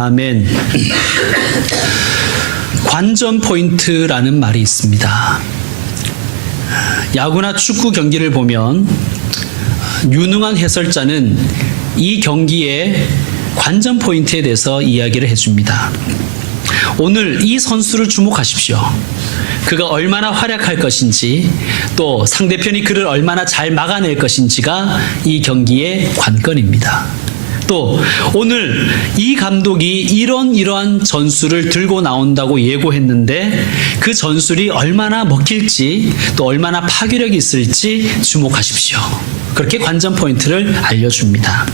아멘. 관전 포인트라는 말이 있습니다. 야구나 축구 경기를 보면 유능한 해설자는 이 경기의 관전 포인트에 대해서 이야기를 해줍니다. 오늘 이 선수를 주목하십시오. 그가 얼마나 활약할 것인지, 또 상대편이 그를 얼마나 잘 막아낼 것인지가 이 경기의 관건입니다. 또 오늘 이 감독이 이러한 전술을 들고 나온다고 예고했는데 그 전술이 얼마나 먹힐지, 또 얼마나 파괴력이 있을지 주목하십시오. 그렇게 관전 포인트를 알려줍니다.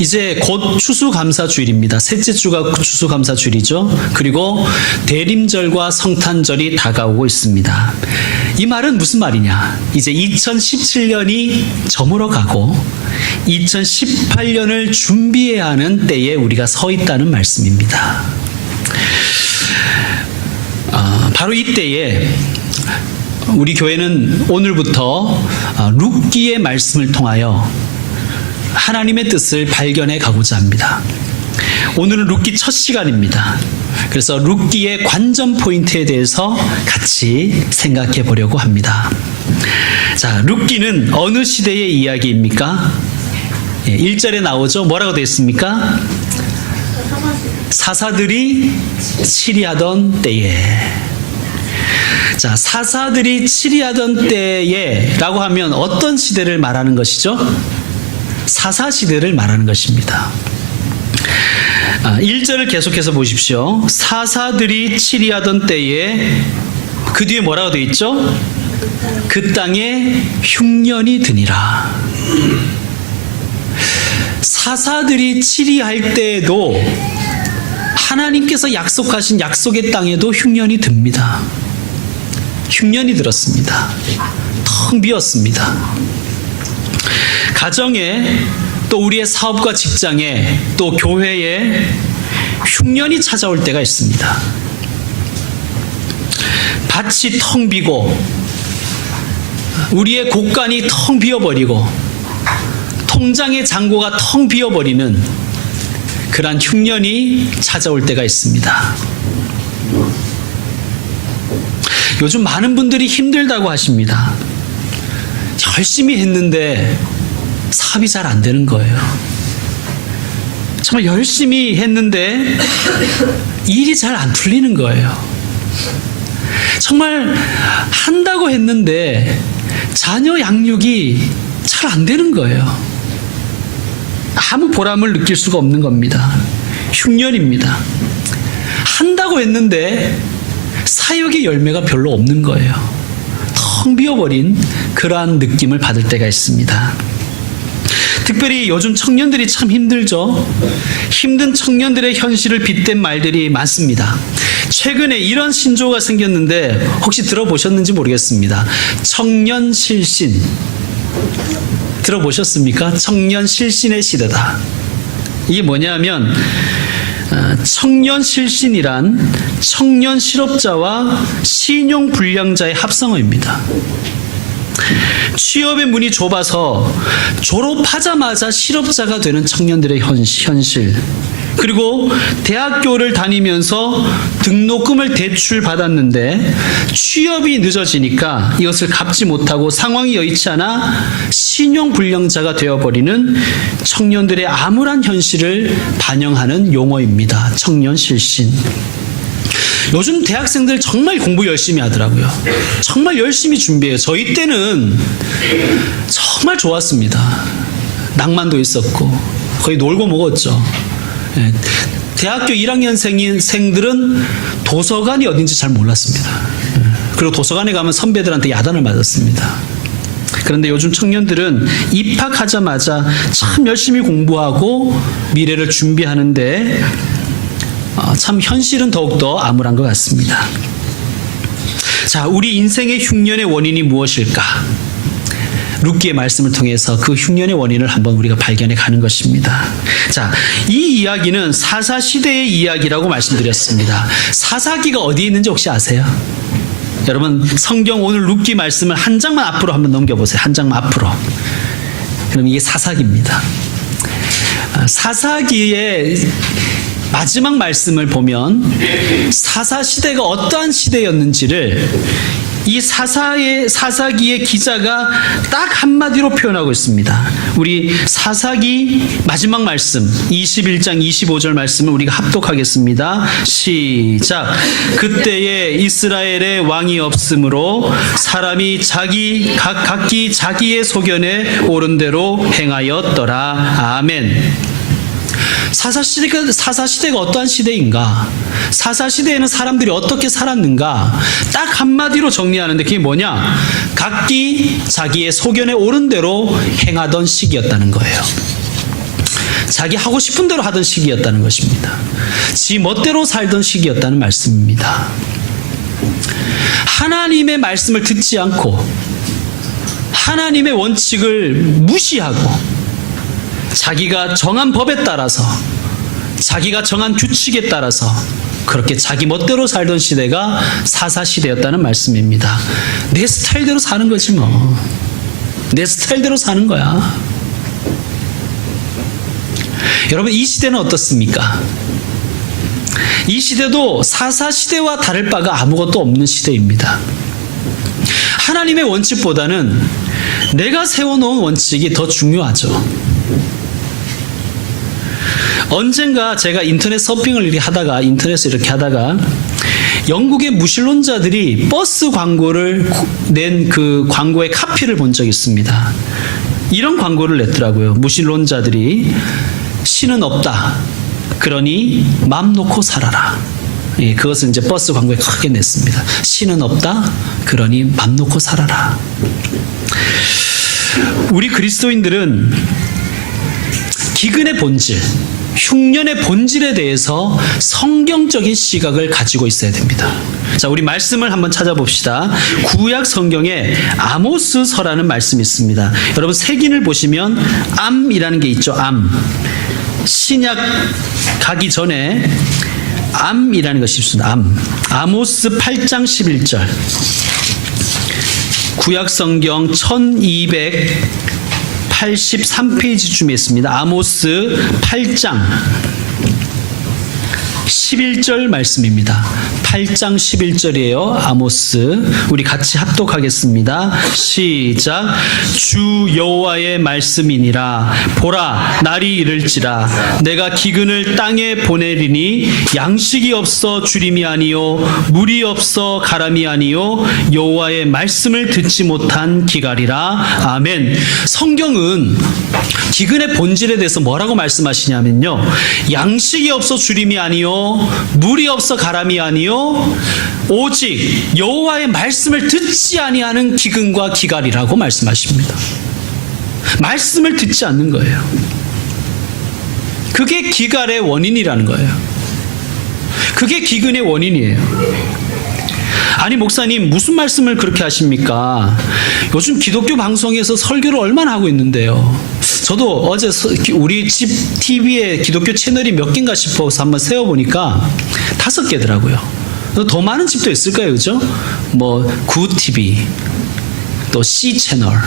이제 곧 추수감사주일입니다. 셋째 주가 추수감사주일이죠. 그리고 대림절과 성탄절이 다가오고 있습니다. 이 말은 무슨 말이냐? 이제 2017년이 저물어 가고 2018년을 준비해야 하는 때에 우리가 서 있다는 말씀입니다. 바로 이때에 우리 교회는 오늘부터 룻기의 말씀을 통하여 하나님의 뜻을 발견해 가고자 합니다. 오늘은 룻기 첫 시간입니다. 그래서 룻기의 관전 포인트에 대해서 같이 생각해 보려고 합니다. 자, 룻기는 어느 시대의 이야기입니까? 1절에 나오죠. 뭐라고 되어 있습니까? 사사들이 치리하던 때에. 자, 사사들이 치리하던 때에 라고 하면 어떤 시대를 말하는 것이죠? 사사시대를 말하는 것입니다. 1절을 계속해서 보십시오. 사사들이 치리하던 때에, 그 뒤에 뭐라고 되어 있죠? 그 땅에 흉년이 드니라. 사사들이 치리할 때에도 하나님께서 약속하신 약속의 땅에도 흉년이 듭니다. 흉년이 들었습니다. 텅 비었습니다. 가정에, 또 우리의 사업과 직장에, 또 교회에 흉년이 찾아올 때가 있습니다. 밭이 텅 비고 우리의 곳간이 텅 비어버리고 통장의 잔고가 텅 비어버리는 그러한 흉년이 찾아올 때가 있습니다. 요즘 많은 분들이 힘들다고 하십니다. 열심히 했는데 사업이 잘 안 되는 거예요. 정말 열심히 했는데 일이 잘 안 풀리는 거예요. 정말 한다고 했는데 자녀 양육이 잘 안 되는 거예요. 아무 보람을 느낄 수가 없는 겁니다. 흉년입니다. 한다고 했는데 사역의 열매가 별로 없는 거예요. 텅 비어버린 그러한 느낌을 받을 때가 있습니다. 특별히 요즘 청년들이 참 힘들죠. 힘든 청년들의 현실을 빗댄 말들이 많습니다. 최근에 이런 신조어가 생겼는데 혹시 들어보셨는지 모르겠습니다. 청년 실신. 들어보셨습니까? 청년 실신의 시대다. 이게 뭐냐면 청년 실신이란 청년 실업자와 신용 불량자의 합성어입니다. 취업의 문이 좁아서 졸업하자마자 실업자가 되는 청년들의 현실, 그리고 대학교를 다니면서 등록금을 대출 받았는데 취업이 늦어지니까 이것을 갚지 못하고 상황이 여의치 않아 신용불량자가 되어버리는 청년들의 암울한 현실을 반영하는 용어입니다. 청년실신. 요즘 대학생들 정말 공부 열심히 하더라고요. 정말 열심히 준비해요. 저희 때는 정말 좋았습니다. 낭만도 있었고 거의 놀고 먹었죠. 대학교 1학년생들은 도서관이 어딘지 잘 몰랐습니다. 그리고 도서관에 가면 선배들한테 야단을 맞았습니다. 그런데 요즘 청년들은 입학하자마자 참 열심히 공부하고 미래를 준비하는데 참 현실은 더욱더 암울한 것 같습니다. 자, 우리 인생의 흉년의 원인이 무엇일까? 룻기의 말씀을 통해서 그 흉년의 원인을 한번 우리가 발견해 가는 것입니다. 자, 이 이야기는 사사시대의 이야기라고 말씀드렸습니다. 사사기가 어디에 있는지 혹시 아세요? 여러분, 성경 오늘 룻기 말씀을 한 장만 앞으로 한번 넘겨보세요. 한 장만 앞으로. 그럼 이게 사사기입니다. 사사기에 마지막 말씀을 보면 사사시대가 어떠한 시대였는지를 이 사사기의 기자가 딱 한마디로 표현하고 있습니다. 우리 사사기 마지막 말씀 21장 25절 말씀을 우리가 합독하겠습니다. 시작. 그때에 이스라엘의 왕이 없으므로 사람이 각기 자기의 소견에 옳은 대로 행하였더라. 아멘. 사사시대가 어떠한 시대인가? 사사시대에는 사람들이 어떻게 살았는가? 딱 한마디로 정리하는데 그게 뭐냐? 각기 자기의 소견에 옳은 대로 행하던 시기였다는 거예요. 자기 하고 싶은 대로 하던 시기였다는 것입니다. 지 멋대로 살던 시기였다는 말씀입니다. 하나님의 말씀을 듣지 않고 하나님의 원칙을 무시하고 자기가 정한 법에 따라서 자기가 정한 규칙에 따라서 그렇게 자기 멋대로 살던 시대가 사사시대였다는 말씀입니다. 내 스타일대로 사는 거지 뭐. 내 스타일대로 사는 거야. 여러분 이 시대는 어떻습니까? 이 시대도 사사시대와 다를 바가 아무것도 없는 시대입니다. 하나님의 원칙보다는 내가 세워놓은 원칙이 더 중요하죠. 언젠가 제가 인터넷 서핑을 인터넷을 이렇게 하다가 영국의 무신론자들이 버스 광고를 낸 그 광고의 카피를 본 적이 있습니다. 이런 광고를 냈더라고요. 무신론자들이 신은 없다. 그러니 맘 놓고 살아라. 예, 그것을 이제 버스 광고에 크게 냈습니다. 신은 없다. 그러니 맘 놓고 살아라. 우리 그리스도인들은 기근의 본질, 흉년의 본질에 대해서 성경적인 시각을 가지고 있어야 됩니다. 자, 우리 말씀을 한번 찾아봅시다. 구약 성경에 아모스서라는 말씀이 있습니다. 여러분 색인을 보시면 암이라는 게 있죠. 암. 신약 가기 전에 암이라는 것이 있습니다. 암. 아모스 8장 11절. 구약 성경 1283페이지쯤에 있습니다. 아모스 8장 11절 말씀입니다. 8장 11절이에요. 아모스. 우리 같이 합독하겠습니다. 시작. 주 여호와의 말씀이니라. 보라, 날이 이를지라. 내가 기근을 땅에 보내리니 양식이 없어 주림이 아니요 물이 없어 가람이 아니요 여호와의 말씀을 듣지 못한 기갈이라. 아멘. 성경은 기근의 본질에 대해서 뭐라고 말씀하시냐면요. 양식이 없어 주림이 아니요 물이 없어 가람이 아니요 오직 여호와의 말씀을 듣지 아니하는 기근과 기갈이라고 말씀하십니다. 말씀을 듣지 않는 거예요. 그게 기갈의 원인이라는 거예요. 그게 기근의 원인이에요. 아니 목사님 무슨 말씀을 그렇게 하십니까? 요즘 기독교 방송에서 설교를 얼마나 하고 있는데요. 저도 어제 우리 집 TV에 기독교 채널이 몇 개인가 싶어서 한번 세어보니까 5개더라고요. 더 많은 집도 있을 거예요. 그죠? 뭐 굿TV, 또 C채널,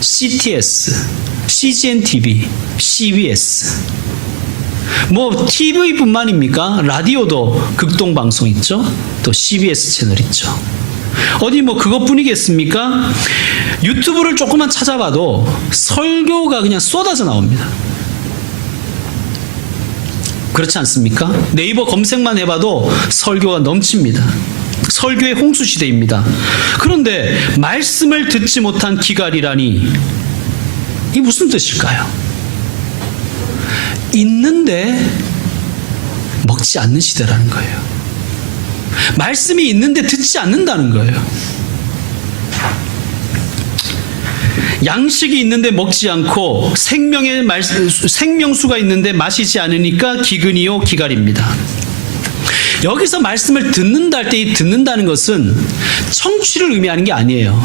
CTS, CGN-TV, CBS. 뭐 TV뿐만입니까? 라디오도 극동방송 있죠? 또 CBS 채널 있죠. 어디 뭐 그것뿐이겠습니까? 유튜브를 조금만 찾아봐도 설교가 그냥 쏟아져 나옵니다. 그렇지 않습니까? 네이버 검색만 해봐도 설교가 넘칩니다. 설교의 홍수시대입니다. 그런데 말씀을 듣지 못한 기갈이라니 이게 무슨 뜻일까요? 있는데 먹지 않는 시대라는 거예요. 말씀이 있는데 듣지 않는다는 거예요. 양식이 있는데 먹지 않고 생명수가 있는데 마시지 않으니까 기근이요 기갈입니다. 여기서 말씀을 듣는다 할 때 이 듣는다는 것은 청취를 의미하는 게 아니에요.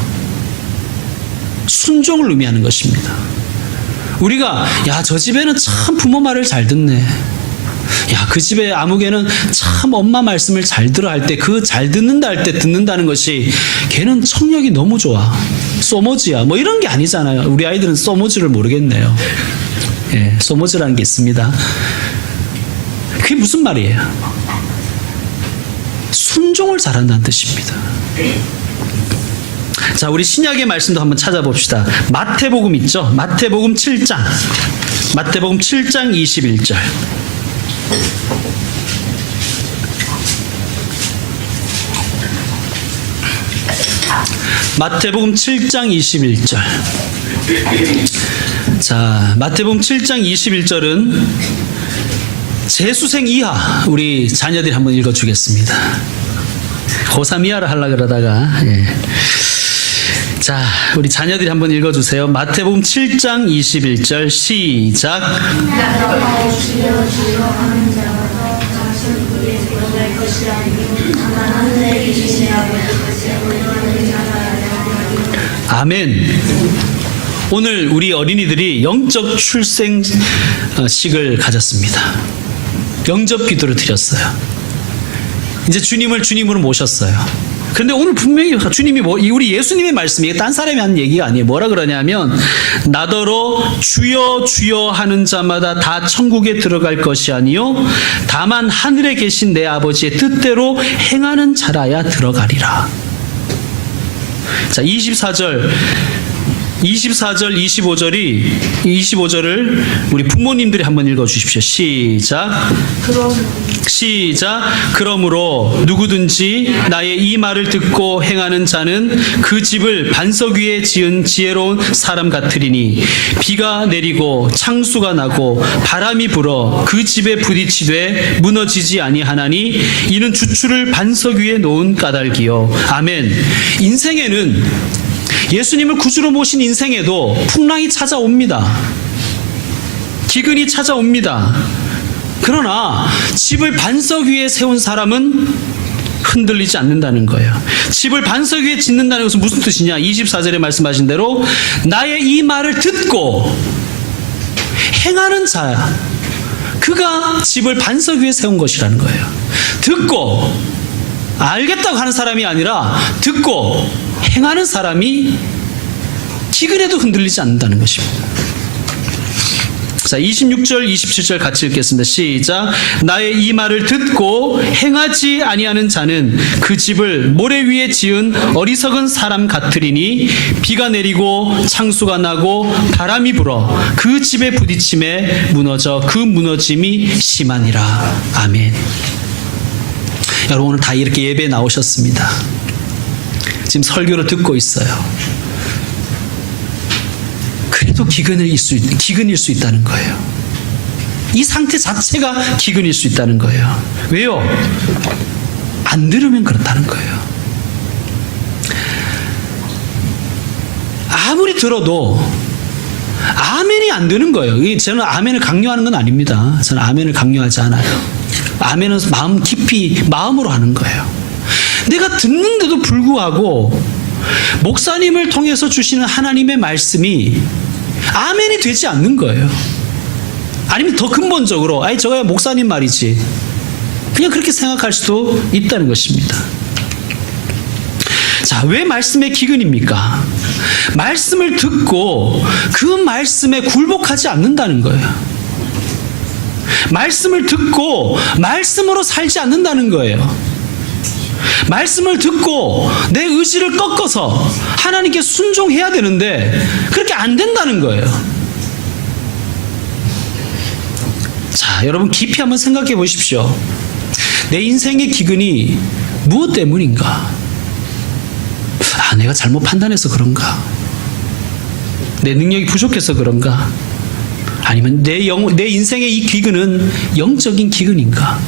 순종을 의미하는 것입니다. 우리가 야, 저 집에는 참 부모 말을 잘 듣네. 야, 그 집에 아무개는 참 엄마 말씀을 잘 들어 할 때 그 잘 듣는다 할 때 듣는다는 것이 걔는 청력이 너무 좋아. 소모즈야. 뭐 이런 게 아니잖아요. 우리 아이들은 소모즈를 모르겠네요. 예, 소모즈라는 게 있습니다. 그게 무슨 말이에요? 순종을 잘한다는 뜻입니다. 자, 우리 신약의 말씀도 한번 찾아봅시다. 마태복음 있죠? 마태복음 7장. 마태복음 7장 21절. 마태복음 7장 21절. 자, 마태복음 7장 21절은 재수생 이하 우리 자녀들이 한번 읽어주겠습니다. 고3 이하를 하려고 그러다가 자, 우리 자녀들이 한번 읽어주세요. 마태복음 7장 21절 시작. 아멘. 오늘 우리 어린이들이 영적 출생식을 가졌습니다. 영접 기도를 드렸어요. 이제 주님을 주님으로 모셨어요. 그런데 오늘 분명히 주님이 우리 예수님의 말씀이 딴 사람이 하는 얘기가 아니에요. 뭐라 그러냐면 나더러 주여 주여 하는 자마다 다 천국에 들어갈 것이 아니요 다만 하늘에 계신 내 아버지의 뜻대로 행하는 자라야 들어가리라. 자, 24절 25절을 우리 부모님들이 한번 읽어주십시오. 시작. 그러므로 누구든지 나의 이 말을 듣고 행하는 자는 그 집을 반석 위에 지은 지혜로운 사람 같으리니 비가 내리고 창수가 나고 바람이 불어 그 집에 부딪히되 무너지지 아니하나니 이는 주추를 반석 위에 놓은 까닭이요. 아멘. 인생에는 예수님을 구주로 모신 인생에도 풍랑이 찾아옵니다. 기근이 찾아옵니다. 그러나 집을 반석 위에 세운 사람은 흔들리지 않는다는 거예요. 집을 반석 위에 짓는다는 것은 무슨 뜻이냐? 24절에 말씀하신 대로 나의 이 말을 듣고 행하는 자야. 그가 집을 반석 위에 세운 것이라는 거예요. 듣고 알겠다고 하는 사람이 아니라 듣고 행하는 사람이 기근에도 흔들리지 않는다는 것입니다. 자, 26절 27절 같이 읽겠습니다. 시작. 나의 이 말을 듣고 행하지 아니하는 자는 그 집을 모래 위에 지은 어리석은 사람 같으리니 비가 내리고 창수가 나고 바람이 불어 그 집에 부딪힘에 무너져 그 무너짐이 심하니라. 아멘. 여러분 오늘 다 이렇게 예배에 나오셨습니다. 지금 설교를 듣고 있어요. 그래도 기근일 수 있다는 거예요. 이 상태 자체가 기근일 수 있다는 거예요. 왜요? 안 들으면 그렇다는 거예요. 아무리 들어도 아멘이 안 되는 거예요. 저는 아멘을 강요하는 건 아닙니다. 저는 아멘을 강요하지 않아요. 아멘은 마음 깊이 마음으로 하는 거예요. 내가 듣는데도 불구하고 목사님을 통해서 주시는 하나님의 말씀이 아멘이 되지 않는 거예요. 아니면 더 근본적으로 저거야 목사님 말이지 그냥 그렇게 생각할 수도 있다는 것입니다. 자, 왜 말씀의 기근입니까? 말씀을 듣고 그 말씀에 굴복하지 않는다는 거예요. 말씀을 듣고 말씀으로 살지 않는다는 거예요. 말씀을 듣고 내 의지를 꺾어서 하나님께 순종해야 되는데 그렇게 안 된다는 거예요. 자, 여러분 깊이 한번 생각해 보십시오. 내 인생의 기근이 무엇 때문인가? 내가 잘못 판단해서 그런가? 내 능력이 부족해서 그런가? 아니면 내 인생의 이 기근은 영적인 기근인가?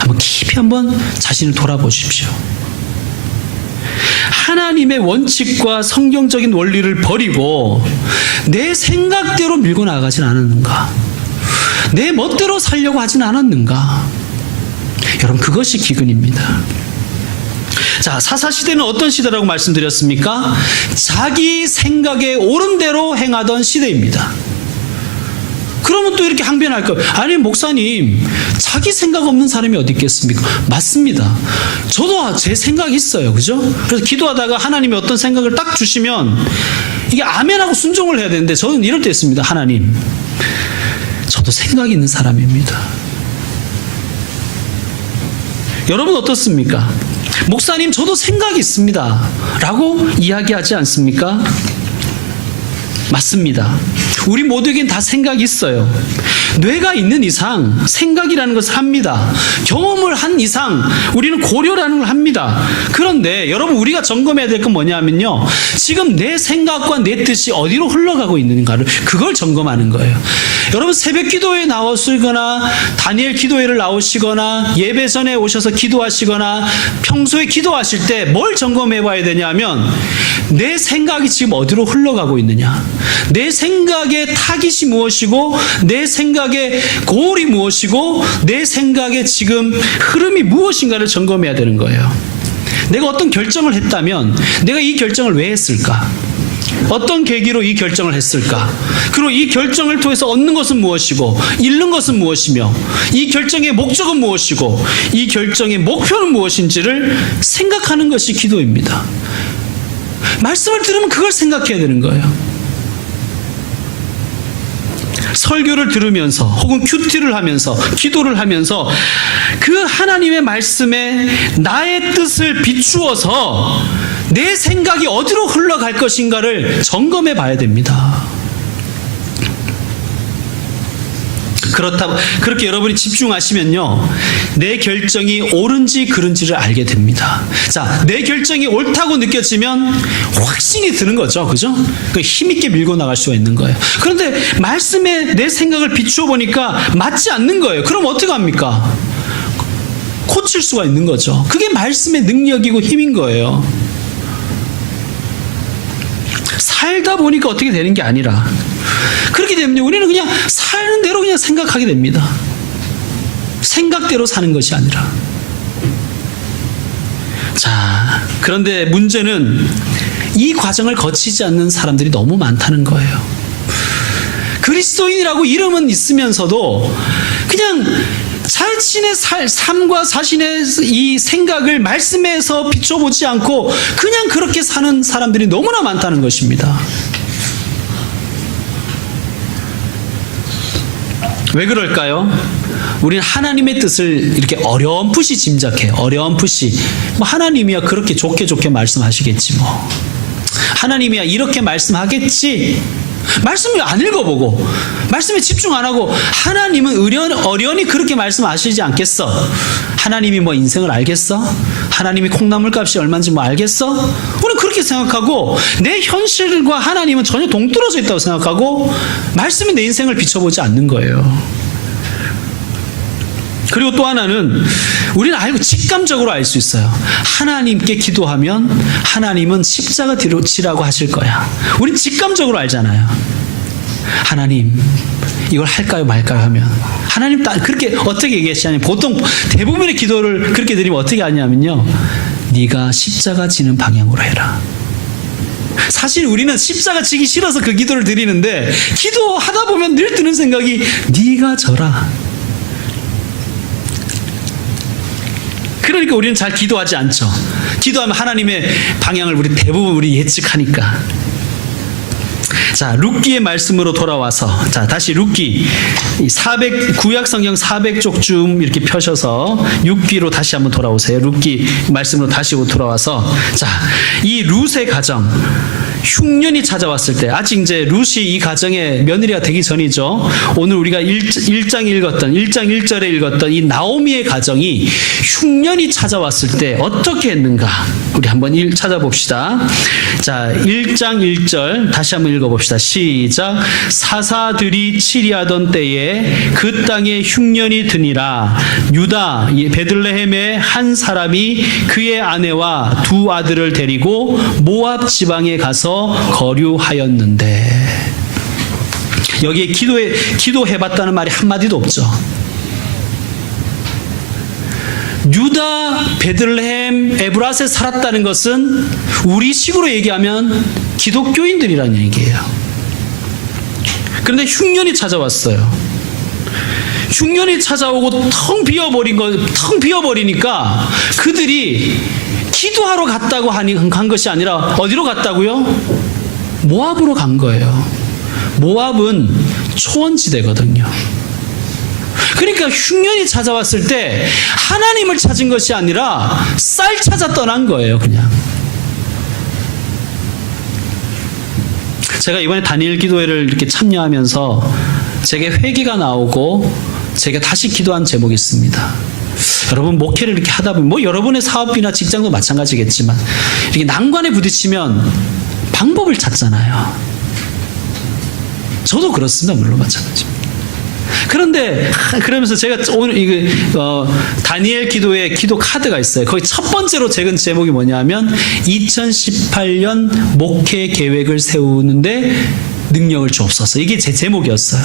한번 깊이 한번 자신을 돌아보십시오. 하나님의 원칙과 성경적인 원리를 버리고 내 생각대로 밀고 나가진 않았는가? 내 멋대로 살려고 하진 않았는가? 여러분 그것이 기근입니다. 자, 사사시대는 어떤 시대라고 말씀드렸습니까? 자기 생각에 옳은 대로 행하던 시대입니다. 그러면 또 이렇게 항변할 거예요. 아니 목사님 자기 생각 없는 사람이 어디 있겠습니까? 맞습니다. 저도 제 생각이 있어요. 그죠? 그래서 기도하다가 하나님이 어떤 생각을 딱 주시면 이게 아멘하고 순종을 해야 되는데 저는 이럴 때 있습니다. 하나님 저도 생각이 있는 사람입니다. 여러분 어떻습니까? 목사님, 저도 생각이 있습니다. 라고 이야기하지 않습니까? 맞습니다. 우리 모두에겐 다 생각이 있어요. 뇌가 있는 이상 생각이라는 것을 합니다. 경험을 한 이상 우리는 고려라는 걸 합니다. 그런데 여러분, 우리가 점검해야 될 건 뭐냐면요, 지금 내 생각과 내 뜻이 어디로 흘러가고 있는가를, 그걸 점검하는 거예요. 여러분, 새벽 기도회에 나오시거나 다니엘 기도회를 나오시거나 예배 전에 오셔서 기도하시거나 평소에 기도하실 때 뭘 점검해 봐야 되냐면, 내 생각이 지금 어디로 흘러가고 있느냐, 내 생각의 타깃이 무엇이고, 내 생각의 고울이 무엇이고, 내 생각의 지금 흐름이 무엇인가를 점검해야 되는 거예요. 내가 어떤 결정을 했다면 내가 이 결정을 왜 했을까? 어떤 계기로 이 결정을 했을까? 그리고 이 결정을 통해서 얻는 것은 무엇이고 잃는 것은 무엇이며, 이 결정의 목적은 무엇이고 이 결정의 목표는 무엇인지를 생각하는 것이 기도입니다. 말씀을 들으면 그걸 생각해야 되는 거예요. 설교를 들으면서 혹은 큐티를 하면서 기도를 하면서 그 하나님의 말씀에 나의 뜻을 비추어서 내 생각이 어디로 흘러갈 것인가를 점검해 봐야 됩니다. 그렇게 여러분이 집중하시면요, 내 결정이 옳은지 그른지를 알게 됩니다. 자, 내 결정이 옳다고 느껴지면 확신이 드는 거죠. 그죠? 힘있게 밀고 나갈 수가 있는 거예요. 그런데 말씀에 내 생각을 비추어 보니까 맞지 않는 거예요. 그럼 어떻게 합니까? 고칠 수가 있는 거죠. 그게 말씀의 능력이고 힘인 거예요. 살다 보니까 어떻게 되는 게 아니라, 그렇게 되면 우리는 그냥 사는 대로 그냥 생각하게 됩니다. 생각대로 사는 것이 아니라. 자, 그런데 문제는 이 과정을 거치지 않는 사람들이 너무 많다는 거예요. 그리스도인이라고 이름은 있으면서도 그냥 자신의 삶과 자신의 이 생각을 말씀에서 비춰보지 않고 그냥 그렇게 사는 사람들이 너무나 많다는 것입니다. 왜 그럴까요? 우리는 하나님의 뜻을 이렇게 어렴풋이 짐작해요. 어렴풋이. 하나님이야 그렇게 좋게 말씀하시겠지 뭐. 하나님이야 이렇게 말씀하겠지. 말씀을 안 읽어보고 말씀에 집중 안 하고 하나님은 어련히 그렇게 말씀하시지 않겠어? 하나님이 뭐 인생을 알겠어? 하나님이 콩나물 값이 얼마인지 뭐 알겠어? 우리는 그렇게 생각하고 내 현실과 하나님은 전혀 동떨어져 있다고 생각하고 말씀이 내 인생을 비춰보지 않는 거예요. 그리고 또 하나는 우리는 알고 직감적으로 알 수 있어요. 하나님께 기도하면 하나님은 십자가 지라고 하실 거야. 우린 직감적으로 알잖아요. 하나님 이걸 할까요 말까요 하면 하나님 그렇게 어떻게 얘기하시냐면, 보통 대부분의 기도를 그렇게 드리면 어떻게 하냐면요, 네가 십자가 지는 방향으로 해라. 사실 우리는 십자가 지기 싫어서 그 기도를 드리는데, 기도하다 보면 늘 드는 생각이 네가 져라. 그러니까 우리는 잘 기도하지 않죠. 기도하면 하나님의 방향을 대부분 예측하니까. 자, 룻기의 말씀으로 돌아와서, 자, 다시 룻기 400 구약 성경 400쪽 좀 이렇게 펴셔서 6기로 다시 한번 돌아오세요. 룻기 말씀으로 다시 돌아와서, 자, 이 룻의 가정, 흉년이 찾아왔을 때, 아직 이제 룻이 이 가정의 며느리가 되기 전이죠. 오늘 우리가 1장 1장 1절에 읽었던 이 나오미의 가정이 흉년이 찾아왔을 때 어떻게 했는가? 우리 한번 찾아봅시다. 자, 1장 1절 다시 한번 읽어봅시다. 시작. 사사들이 치리하던 때에 그 땅에 흉년이 드니라. 유다 베들레헴의 한 사람이 그의 아내와 두 아들을 데리고 모압 지방에 가서 거류하였는데, 여기에 기도해봤다는 말이 한마디도 없죠. 유다 베들레헴 에브라스에 살았다는 것은 우리 식으로 얘기하면 기독교인들이라는 얘기예요. 그런데 흉년이 찾아왔어요. 흉년이 찾아오고 텅 비어버리니까 그들이 기도하러 갔다고 간 것이 아니라 어디로 갔다고요? 모압으로 간 거예요. 모압은 초원지대거든요. 그러니까 흉년이 찾아왔을 때 하나님을 찾은 것이 아니라 쌀 찾아 떠난 거예요, 그냥. 제가 이번에 다니엘 기도회를 이렇게 참여하면서 제게 회개가 나오고 제가 다시 기도한 제목이 있습니다. 여러분, 목회를 이렇게 하다 보면 뭐 여러분의 사업이나 직장도 마찬가지겠지만 이렇게 난관에 부딪히면 방법을 찾잖아요. 저도 그렇습니다. 물론 마찬가지입니다. 그런데 그러면서 제가 오늘 다니엘 기도에 기도 카드가 있어요. 거기 첫 번째로 적은 제목이 뭐냐면 2018년 목회 계획을 세우는데 능력을 주옵소서. 이게 제 제목이었어요.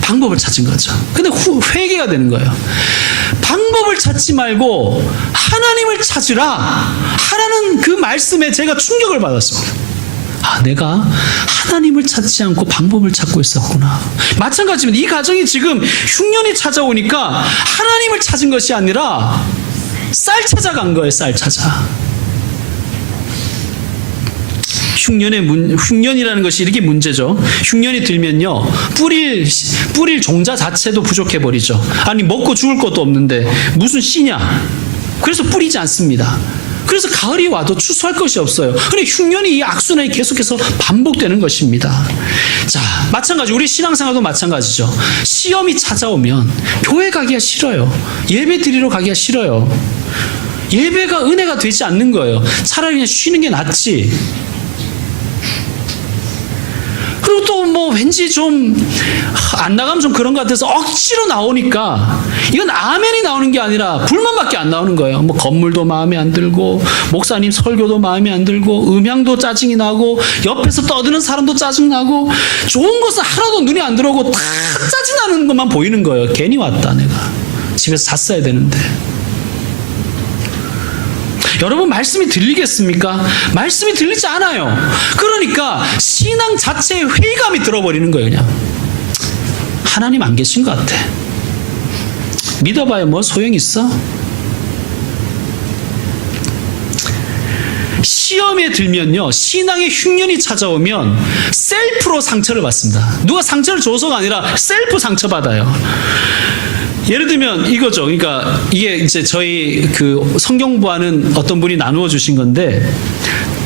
방법을 찾은 거죠. 근데 회개가 되는 거예요. 방법을 찾지 말고 하나님을 찾으라 하라는 그 말씀에 제가 충격을 받았습니다. 아, 내가 하나님을 찾지 않고 방법을 찾고 있었구나. 마찬가지입니다. 이 가정이 지금 흉년이 찾아오니까 하나님을 찾은 것이 아니라 쌀 찾아간 거예요. 쌀 찾아. 흉년이라는 것이 이렇게 문제죠. 흉년이 들면요, 뿌릴 종자 자체도 부족해 버리죠. 아니, 먹고 죽을 것도 없는데 무슨 씨냐. 그래서 뿌리지 않습니다. 그래서 가을이 와도 추수할 것이 없어요. 그런데 흉년이 이 악순환이 계속해서 반복되는 것입니다. 자, 마찬가지, 우리 신앙생활도 마찬가지죠. 시험이 찾아오면 교회 가기가 싫어요. 예배 드리러 가기가 싫어요. 예배가 은혜가 되지 않는 거예요. 차라리 그냥 쉬는 게 낫지. 그리고 또 뭐 왠지 좀 안 나가면 좀 그런 것 같아서 억지로 나오니까 이건 아멘이 나오는 게 아니라 불만밖에 안 나오는 거예요. 뭐 건물도 마음에 안 들고 목사님 설교도 마음에 안 들고 음향도 짜증이 나고 옆에서 떠드는 사람도 짜증나고 좋은 것은 하나도 눈에 안 들어오고 다 짜증나는 것만 보이는 거예요. 괜히 왔다 내가. 집에서 잤어야 되는데. 여러분, 말씀이 들리겠습니까? 말씀이 들리지 않아요. 그러니까 신앙 자체에 회의감이 들어버리는 거예요. 그냥 하나님 안 계신 것 같아. 믿어봐야 뭐 소용이 있어? 시험에 들면요, 신앙의 흉년이 찾아오면 셀프로 상처를 받습니다. 누가 상처를 줘서가 아니라 셀프 상처받아요. 예를 들면 이거죠. 그러니까 이게 이제 저희 그 성경부하는 어떤 분이 나누어 주신 건데,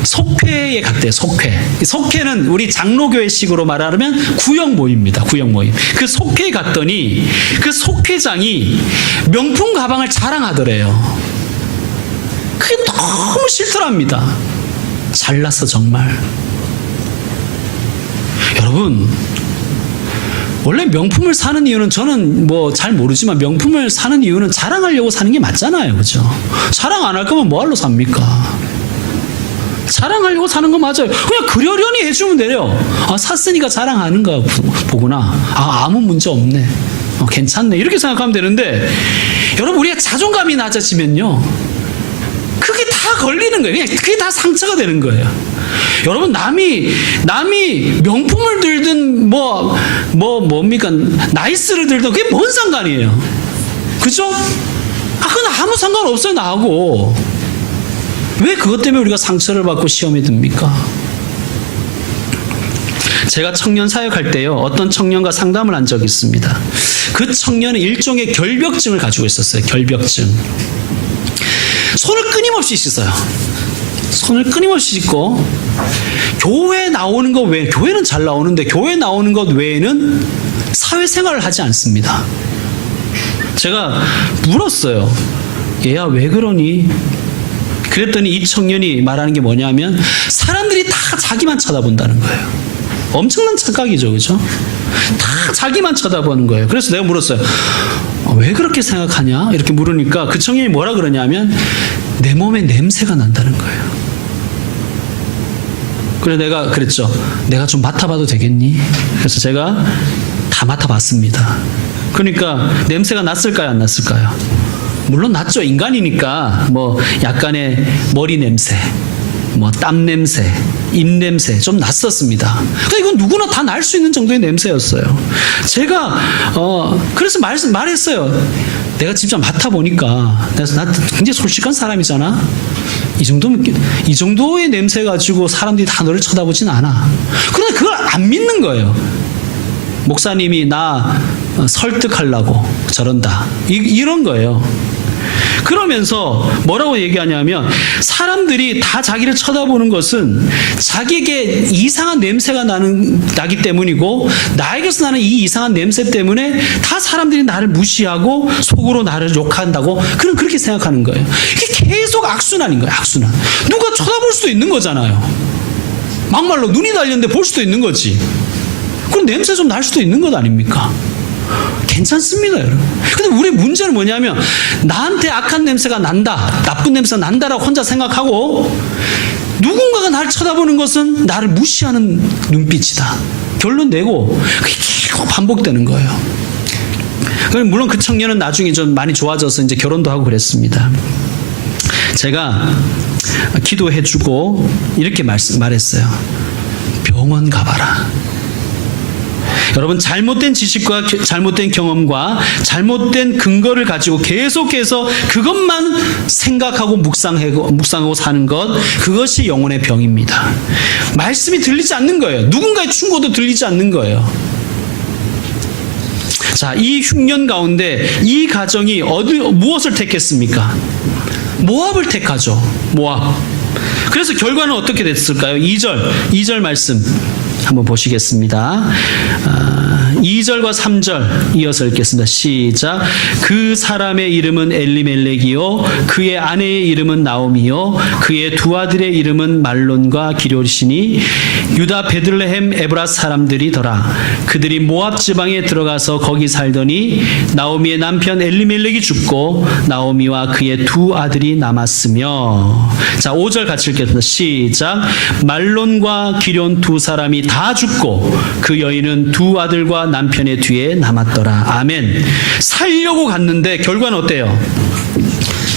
속회에 갔대요. 속회는 우리 장로교회식으로 말하면 구역 모임입니다. 구역 모임. 그 속회에 갔더니 그 속회장이 명품 가방을 자랑하더래요. 그게 너무 싫더랍니다. 잘났어 정말. 여러분, 원래 명품을 사는 이유는, 저는 뭐 잘 모르지만 명품을 사는 이유는 자랑하려고 사는 게 맞잖아요. 그죠? 자랑 안 할 거면 뭐하러 삽니까? 자랑하려고 사는 거 맞아요. 그냥 그러려니 해주면 돼요. 아, 샀으니까 자랑하는가 보구나. 아, 아무 문제 없네. 괜찮네. 이렇게 생각하면 되는데, 여러분, 우리가 자존감이 낮아지면요, 그게 다 걸리는 거예요. 그냥 그게 다 상처가 되는 거예요. 여러분, 남이 명품을 들든 뭡니까? 나이스를 들든 그게 뭔 상관이에요? 그죠? 그건 아무 상관 없어요, 나하고. 왜 그것 때문에 우리가 상처를 받고 시험에 듭니까? 제가 청년 사역할 때요, 어떤 청년과 상담을 한 적이 있습니다. 그 청년은 일종의 결벽증을 가지고 있었어요. 결벽증. 손을 끊임없이 씻어요. 손을 끊임없이 씻고, 교회 나오는 것 외에, 교회는 잘 나오는데 교회 나오는 것 외에는 사회생활을 하지 않습니다. 제가 물었어요. 얘야, 왜 그러니? 그랬더니 이 청년이 말하는 게 뭐냐면, 사람들이 다 자기만 쳐다본다는 거예요. 엄청난 착각이죠. 그죠? 다 자기만 쳐다보는 거예요. 그래서 내가 물었어요. 왜 그렇게 생각하냐? 이렇게 물으니까 그 청년이 뭐라 그러냐면, 내 몸에 냄새가 난다는 거예요. 그래서 내가 그랬죠. 내가 좀 맡아봐도 되겠니? 그래서 제가 다 맡아봤습니다. 그러니까 냄새가 났을까요? 안 났을까요? 물론 났죠. 인간이니까 뭐 약간의 머리 냄새, 뭐 땀 냄새, 입 냄새 좀 났었습니다. 그러니까 이건 누구나 다 날 수 있는 정도의 냄새였어요. 제가 그래서 말했어요. 내가 직접 맡아보니까, 나 굉장히 솔직한 사람이잖아. 이 정도의 냄새 가지고 사람들이 다 너를 쳐다보진 않아. 그런데 그걸 안 믿는 거예요. 목사님이 나 설득하려고 저런다. 이런 거예요. 그러면서 뭐라고 얘기하냐면 사람들이 다 자기를 쳐다보는 것은 자기에게 이상한 냄새가 나기 때문이고 나에게서 나는 이 이상한 냄새 때문에 다 사람들이 나를 무시하고 속으로 나를 욕한다고 그렇게 생각하는 거예요. 이게 계속 악순환인 거예요. 악순환. 누가 쳐다볼 수도 있는 거잖아요. 막말로 눈이 달렸는데 볼 수도 있는 거지. 그럼 냄새 좀 날 수도 있는 것 아닙니까? 괜찮습니다, 여러분. 근데 우리 문제는 뭐냐면 나한테 악한 냄새가 난다, 나쁜 냄새가 난다라고 혼자 생각하고 누군가가 나를 쳐다보는 것은 나를 무시하는 눈빛이다. 결론 내고 그게 계속 반복되는 거예요. 물론 그 청년은 나중에 좀 많이 좋아져서 이제 결혼도 하고 그랬습니다. 제가 기도해주고 이렇게 말했어요. 병원 가봐라. 여러분, 잘못된 지식과 잘못된 경험과 잘못된 근거를 가지고 계속해서 그것만 생각하고 묵상하고 사는 것, 그것이 영혼의 병입니다. 말씀이 들리지 않는 거예요. 누군가의 충고도 들리지 않는 거예요. 자, 이 흉년 가운데 이 가정이 무엇을 택했습니까? 모압을 택하죠. 모압. 그래서 결과는 어떻게 됐을까요? 2절 말씀 한번 보시겠습니다. 2절과 3절 이어서 읽겠습니다. 시작. 그 사람의 이름은 엘리멜렉이요 그의 아내의 이름은 나오미요 그의 두 아들의 이름은 말론과 기럇이니 유다 베들레헴 에브라 사람들이더라. 그들이 모압 지방에 들어가서 거기 살더니 나오미의 남편 엘리멜렉이 죽고 나오미와 그의 두 아들이 남았으며. 자, 5절 같이 읽겠습니다. 시작. 말론과 기럇 두 사람이 다 죽고 그 여인은 두 아들과 남편의 뒤에 남았더라. 아멘. 살려고 갔는데 결과는 어때요?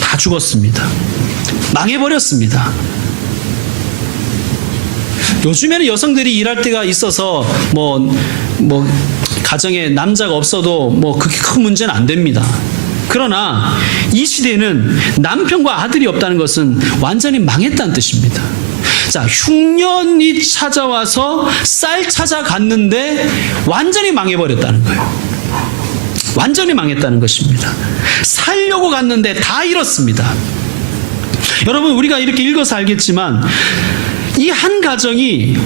다 죽었습니다. 망해버렸습니다. 요즘에는 여성들이 일할 때가 있어서 가정에 남자가 없어도 그게 큰 문제는 안 됩니다. 그러나 이 시대에는 남편과 아들이 없다는 것은 완전히 망했다는 뜻입니다. 자, 흉년이 찾아와서 쌀 찾아갔는데 완전히 망해버렸다는 거예요. 완전히 망했다는 것입니다. 살려고 갔는데 다 잃었습니다. 여러분, 우리가 이렇게 읽어서 알겠지만 이 한 가정이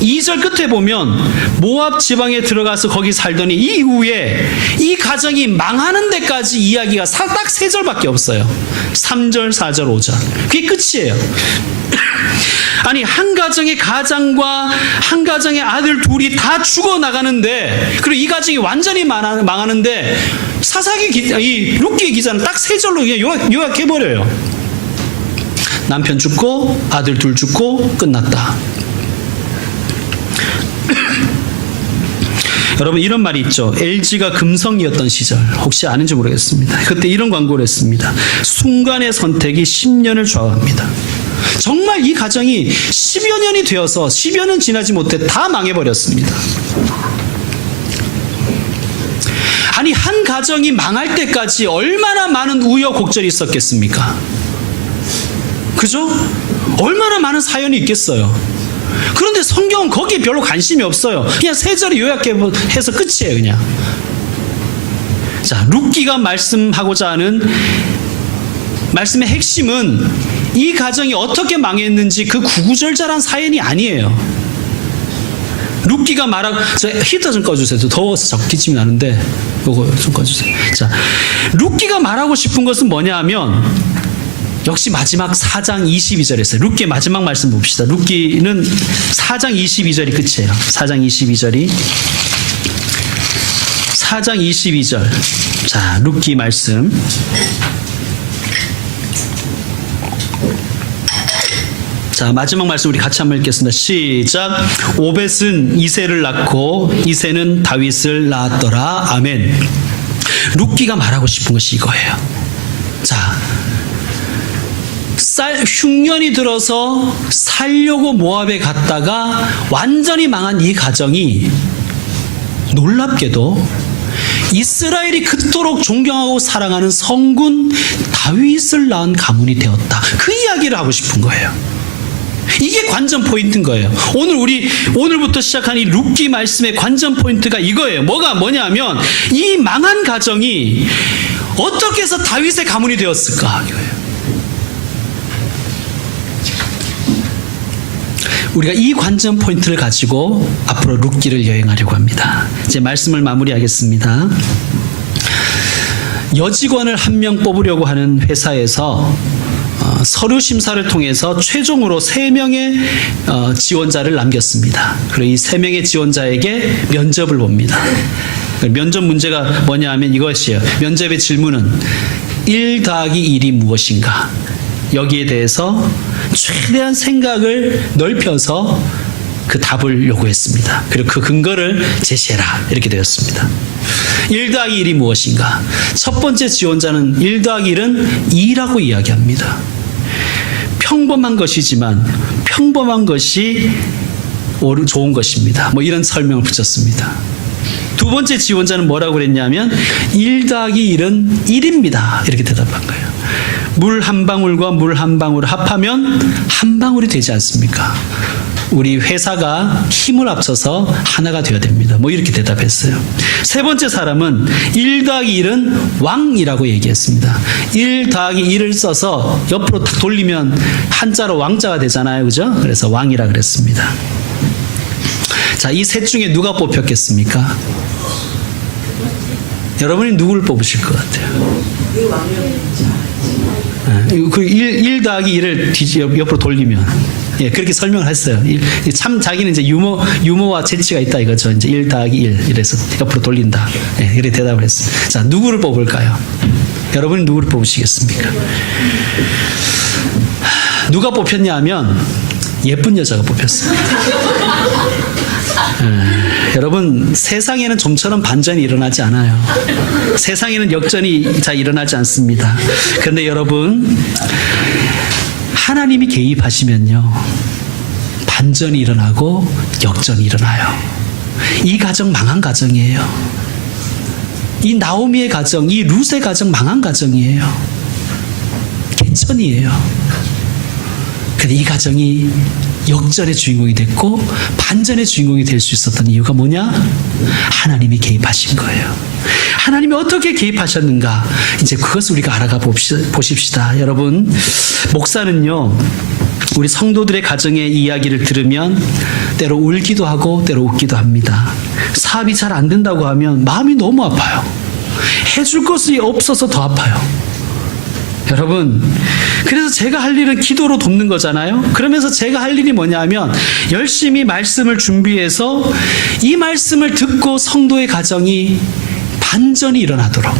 2절 끝에 보면 모압 지방에 들어가서 거기 살더니 이후에 이 가정이 망하는 데까지 이야기가 딱 3절밖에 없어요. 3절, 4절, 5절. 그게 끝이에요. 아니, 한 가정의 가장과 한 가정의 아들 둘이 다 죽어나가는데, 그리고 이 가정이 완전히 망하는데 이 룻기 기자는 딱 3절로 그냥 요약해버려요. 남편 죽고 아들 둘 죽고 끝났다. 여러분, 이런 말이 있죠. LG가 금성이었던 시절, 혹시 아는지 모르겠습니다. 그때 이런 광고를 했습니다. 순간의 선택이 10년을 좌우합니다. 정말 이 가정이 10여 년이 되어서 10여 년 지나지 못해 다 망해버렸습니다. 아니, 한 가정이 망할 때까지 얼마나 많은 우여곡절이 있었겠습니까? 그죠? 얼마나 많은 사연이 있겠어요. 그런데 성경은 거기에 별로 관심이 없어요. 그냥 3절에 요약해서 끝이에요, 그냥. 자, 룻기가 말씀하고자 하는 말씀의 핵심은 이 가정이 어떻게 망했는지 그 구구절절한 사연이 아니에요. 룻기가 말하고, 히터 좀 꺼주세요. 더워서 자꾸 기침이 나는데 이거 좀 꺼주세요. 자, 룻기가 말하고 싶은 것은 뭐냐 하면, 역시 마지막 4장 22절에서 룻기의 마지막 말씀 봅시다. 룻기는 4장 22절이 끝이에요. 4장 22절. 자, 룻기 말씀. 자, 마지막 말씀 우리 같이 한번 읽겠습니다. 시작. 오벳은 이새를 낳고 이새는 다윗을 낳았더라. 아멘. 룻기가 말하고 싶은 것이 이거예요. 자, 흉년이 들어서 살려고 모압에 갔다가 완전히 망한 이 가정이 놀랍게도 이스라엘이 그토록 존경하고 사랑하는 성군 다윗을 낳은 가문이 되었다. 그 이야기를 하고 싶은 거예요. 이게 관전 포인트인 거예요. 오늘부터 시작한 이 룻기 말씀의 관전 포인트가 이거예요. 뭐냐면 이 망한 가정이 어떻게 해서 다윗의 가문이 되었을까 이거예요. 우리가 이 관전 포인트를 가지고 앞으로 룻기를 여행하려고 합니다. 이제 말씀을 마무리하겠습니다. 여직원을 한 명 뽑으려고 하는 회사에서 서류 심사를 통해서 최종으로 3명의 지원자를 남겼습니다. 그리고 이 3명의 지원자에게 면접을 봅니다. 면접 문제가 뭐냐 하면 이것이에요. 면접의 질문은 1 더하기 1이 무엇인가? 여기에 대해서 최대한 생각을 넓혀서 그 답을 요구했습니다. 그리고 그 근거를 제시해라 이렇게 되었습니다. 1 더하기 1이 무엇인가? 첫 번째 지원자는 1 더하기 1은 2라고 이야기합니다. 평범한 것이지만 평범한 것이 좋은 것입니다. 이런 설명을 붙였습니다. 두 번째 지원자는 뭐라고 그랬냐면 1 더하기 1은 1입니다. 이렇게 대답한 거예요. 물 한 방울과 물 한 방울을 합하면 한 방울이 되지 않습니까? 우리 회사가 힘을 합쳐서 하나가 되어야 됩니다. 이렇게 대답했어요. 세 번째 사람은 1 더하기 1은 왕이라고 얘기했습니다. 1 더하기 1을 써서 옆으로 딱 돌리면 한자로 왕자가 되잖아요. 그죠? 그래서 왕이라 그랬습니다. 자, 이 셋 중에 누가 뽑혔겠습니까? 여러분이 누구를 뽑으실 것 같아요? 1 더하기 1을 옆으로 돌리면 그렇게 설명을 했어요. 참 자기는 이제 유머와 재치가 있다 이거죠. 이제 1 더하기 1 이래서 옆으로 돌린다. 이렇게 대답을 했어요. 자, 누구를 뽑을까요? 여러분이 누구를 뽑으시겠습니까? 누가 뽑혔냐 하면 예쁜 여자가 뽑혔어요. 여러분, 세상에는 좀처럼 반전이 일어나지 않아요. 세상에는 역전이 잘 일어나지 않습니다. 그런데 여러분, 하나님이 개입하시면요, 반전이 일어나고 역전이 일어나요. 이 가정 망한 가정이에요. 이 나오미의 가정, 이 룻의 가정 망한 가정이에요. 개천이에요. 근데 이 가정이 역전의 주인공이 됐고 반전의 주인공이 될 수 있었던 이유가 뭐냐? 하나님이 개입하신 거예요. 하나님이 어떻게 개입하셨는가? 이제 그것을 우리가 알아가 보십시다. 여러분, 목사는요, 우리 성도들의 가정의 이야기를 들으면 때로 울기도 하고 때로 웃기도 합니다. 사업이 잘 안 된다고 하면 마음이 너무 아파요. 해줄 것이 없어서 더 아파요. 여러분, 그래서 제가 할 일은 기도로 돕는 거잖아요. 그러면서 제가 할 일이 뭐냐면 열심히 말씀을 준비해서 이 말씀을 듣고 성도의 가정이 반전이 일어나도록,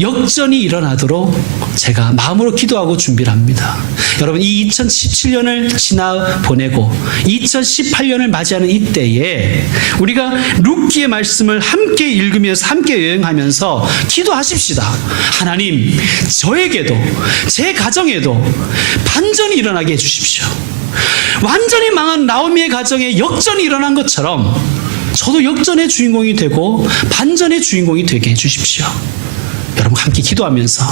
역전이 일어나도록 제가 마음으로 기도하고 준비를 합니다. 여러분, 이 2017년을 지나 보내고 2018년을 맞이하는 이때에 우리가 룻기의 말씀을 함께 읽으면서 함께 여행하면서 기도하십시다. 하나님, 저에게도 제 가정에도 반전이 일어나게 해주십시오. 완전히 망한 나오미의 가정에 역전이 일어난 것처럼 저도 역전의 주인공이 되고 반전의 주인공이 되게 해주십시오. 여러분, 함께 기도하면서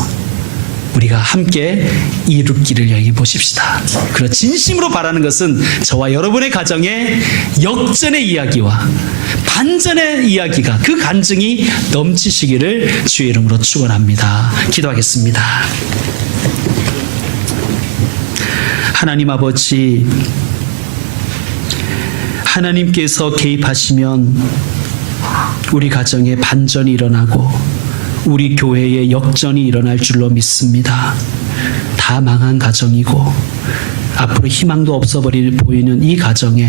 우리가 함께 이 룻기를 여행해 보십시다. 그리고 진심으로 바라는 것은 저와 여러분의 가정에 역전의 이야기와 반전의 이야기가, 그 간증이 넘치시기를 주의 이름으로 축원합니다. 기도하겠습니다. 하나님 아버지, 하나님께서 개입하시면 우리 가정에 반전이 일어나고 우리 교회에 역전이 일어날 줄로 믿습니다. 다 망한 가정이고 앞으로 희망도 없어버릴 보이는 이 가정에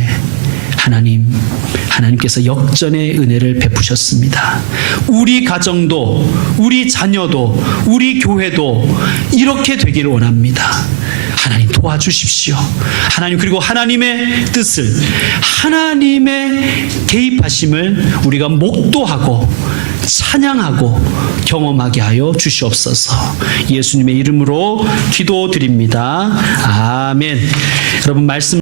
하나님께서 역전의 은혜를 베푸셨습니다. 우리 가정도, 우리 자녀도, 우리 교회도 이렇게 되기를 원합니다. 하나님 도와주십시오. 하나님, 그리고 하나님의 뜻을, 하나님의 개입하심을 우리가 목도하고 찬양하고 경험하게 하여 주시옵소서. 예수님의 이름으로 기도드립니다. 아멘. 여러분, 말씀